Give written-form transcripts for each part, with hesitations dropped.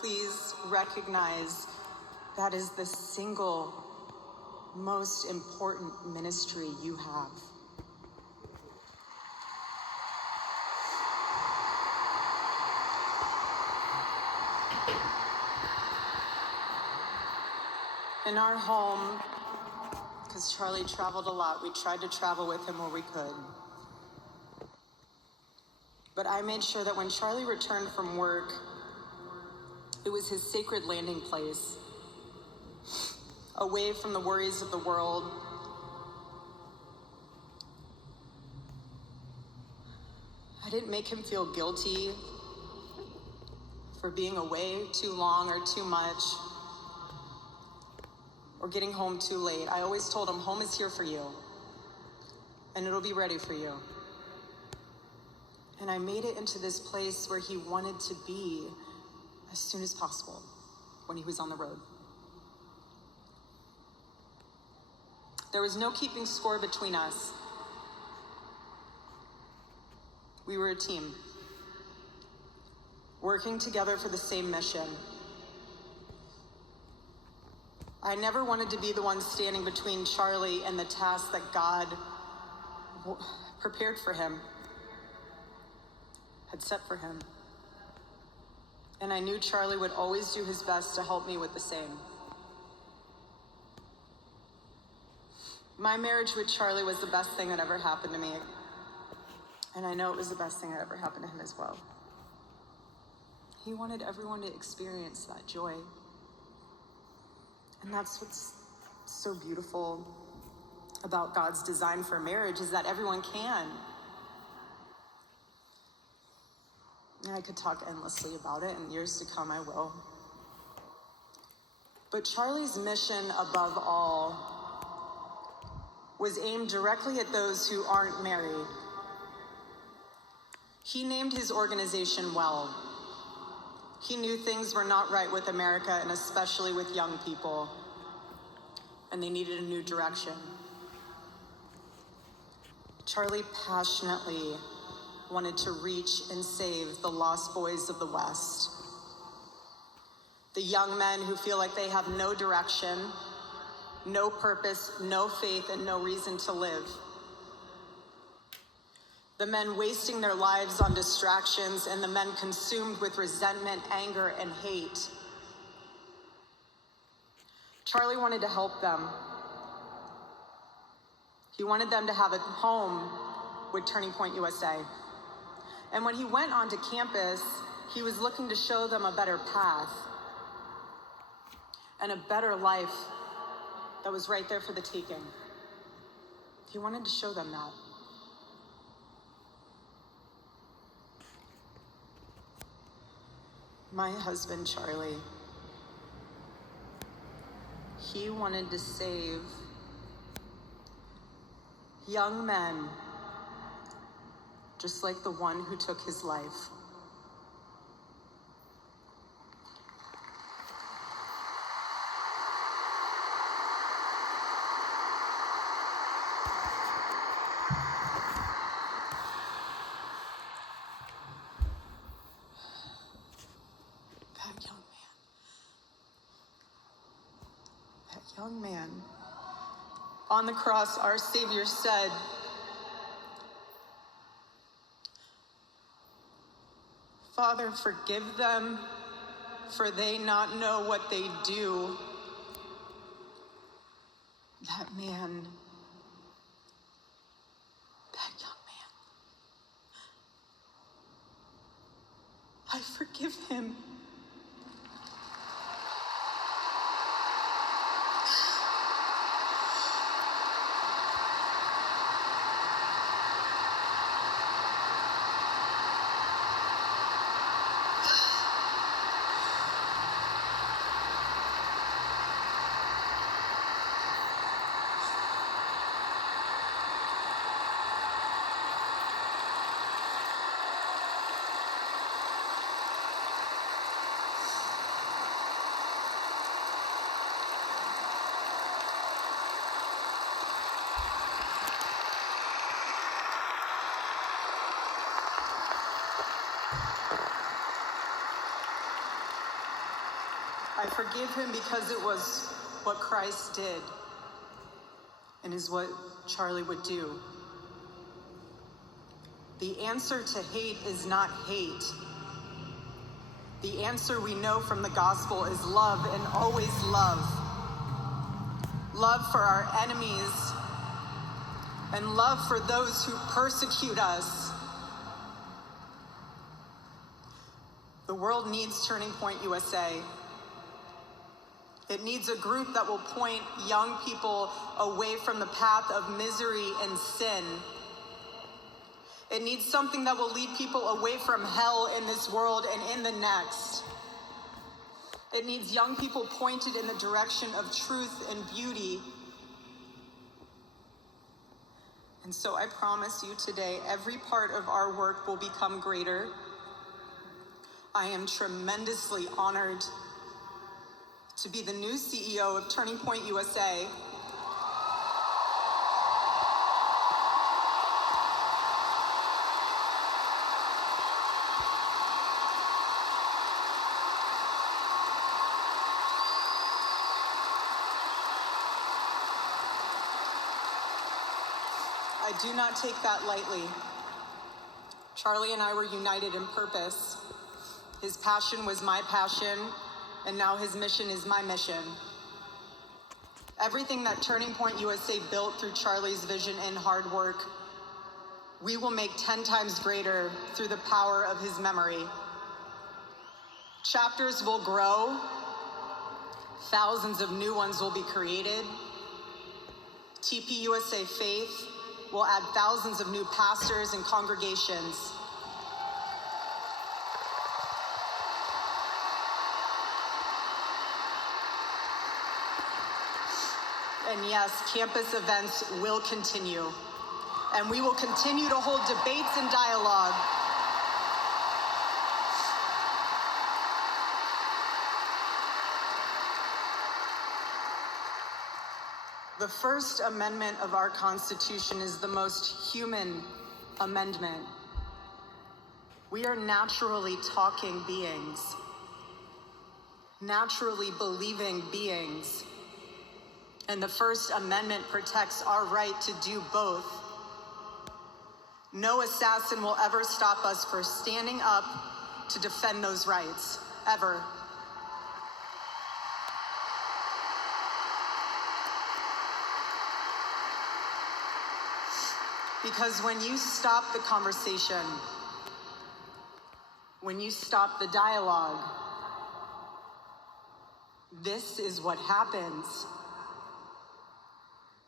please recognize that is the single most important ministry you have. In our home, because Charlie traveled a lot, we tried to travel with him where we could. But I made sure that when Charlie returned from work, it was his sacred landing place, away from the worries of the world. I didn't make him feel guilty for being away too long or too much, or getting home too late. I always told him, home is here for you, and it'll be ready for you. And I made it into this place where he wanted to be as soon as possible when he was on the road. There was no keeping score between us. We were a team, working together for the same mission. I never wanted to be the one standing between Charlie and the task that God prepared for him, had set for him. And I knew Charlie would always do his best to help me with the same. My marriage with Charlie was the best thing that ever happened to me. And I know it was the best thing that ever happened to him as well. He wanted everyone to experience that joy. And that's what's so beautiful about God's design for marriage, is that everyone can. And I could talk endlessly about it, and years to come I will. But Charlie's mission above all was aimed directly at those who aren't married. He named his organization well. He knew things were not right with America, and especially with young people, and they needed a new direction. Charlie passionately wanted to reach and save the lost boys of the West. The young men who feel like they have no direction, no purpose, no faith, and no reason to live. The men wasting their lives on distractions, and the men consumed with resentment, anger, and hate. Charlie wanted to help them. He wanted them to have a home with Turning Point USA. And when he went onto campus, he was looking to show them a better path and a better life that was right there for the taking. He wanted to show them that. My husband, Charlie, he wanted to save young men just like the one who took his life. That young man, on the cross, our Savior said, "Father, forgive them, for they not know what they do." That man, that young man, I forgive him. I forgive him because it was what Christ did and is what Charlie would do. The answer to hate is not hate. The answer we know from the gospel is love, and always love. Love for our enemies and love for those who persecute us. The world needs Turning Point USA. It needs a group that will point young people away from the path of misery and sin. It needs something that will lead people away from hell in this world and in the next. It needs young people pointed in the direction of truth and beauty. And so I promise you today, every part of our work will become greater. I am tremendously honored to be the new CEO of Turning Point USA. I do not take that lightly. Charlie and I were united in purpose. His passion was my passion, and now his mission is my mission. Everything that Turning Point USA built through Charlie's vision and hard work, we will make 10 times greater through the power of his memory. Chapters will grow, thousands of new ones will be created. TPUSA Faith will add thousands of new pastors and congregations. And yes, campus events will continue. And we will continue to hold debates and dialogue. The First Amendment of our Constitution is the most human amendment. We are naturally talking beings, naturally believing beings. And the First Amendment protects our right to do both. No assassin will ever stop us from standing up to defend those rights, ever. Because when you stop the conversation, when you stop the dialogue, this is what happens.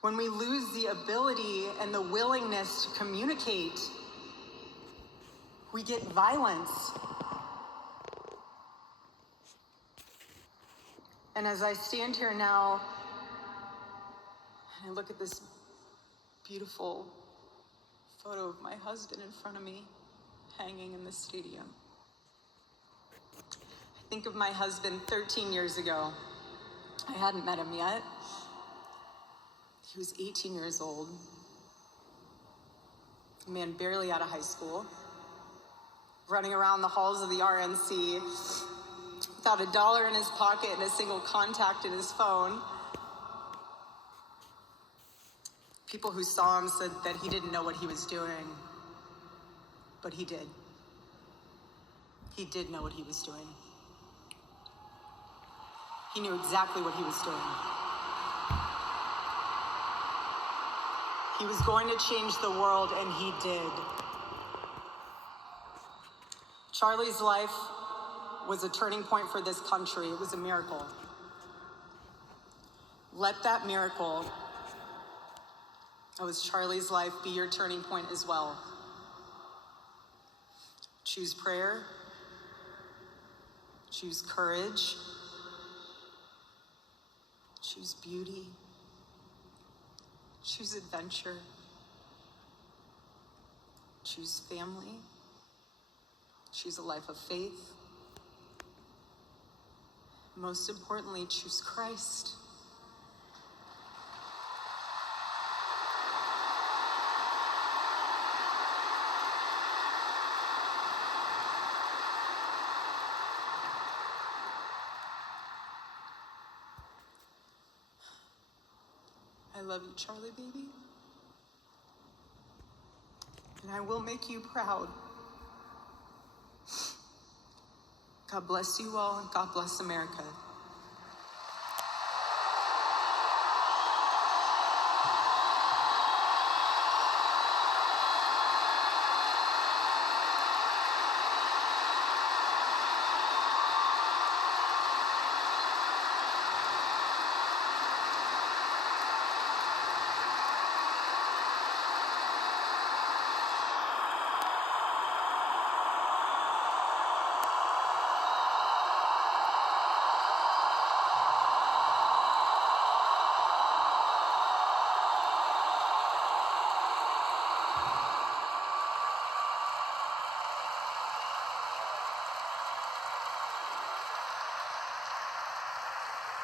When we lose the ability and the willingness to communicate, we get violence. And as I stand here now, and I look at this beautiful photo of my husband in front of me, hanging in the stadium, I think of my husband 13 years ago. I hadn't met him yet. He was 18 years old, a man barely out of high school, running around the halls of the RNC without $1 in his pocket and a single contact in his phone. People who saw him said that he didn't know what he was doing, but he did. He did know what he was doing. He knew exactly what he was doing. He was going to change the world, and he did. Charlie's life was a turning point for this country. It was a miracle. Let that miracle, that was Charlie's life, be your turning point as well. Choose prayer. Choose courage. Choose beauty. Choose adventure. Choose family. Choose a life of faith. Most importantly, choose Christ. I love you, Charlie, baby. And I will make you proud. God bless you all, and God bless America.